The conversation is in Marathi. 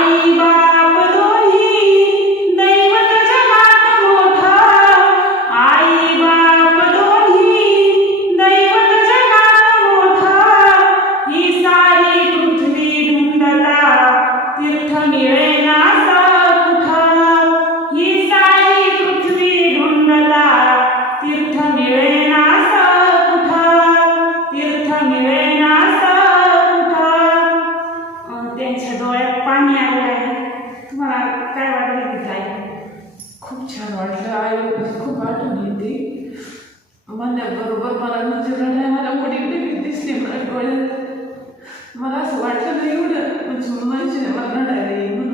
आई बाप दोन्ही दैवत जगात मोठं, आई बाप दोन्ही दैवत जगात मोठं. ही सारी पृथ्वी धुंदता तीर्थ मिळेनास कुठं, ही सारी पृथ्वी धुंदता तीर्थ मिळेनास कुठं, तीर्थ मिळेनास कुठं. त्यांच्या डोळ्यात पाणी आलं आहे. तुम्हाला काय वाटलं की काय? खूप छान वाटलं. आई खूप आठवण येते. म्हणल्याबरोबर मला नजर नाही, मला मोठी दिसली मला डोळ्यात. मला असं वाटलं नाही एवढं म्हणजे मला रडायला येईल.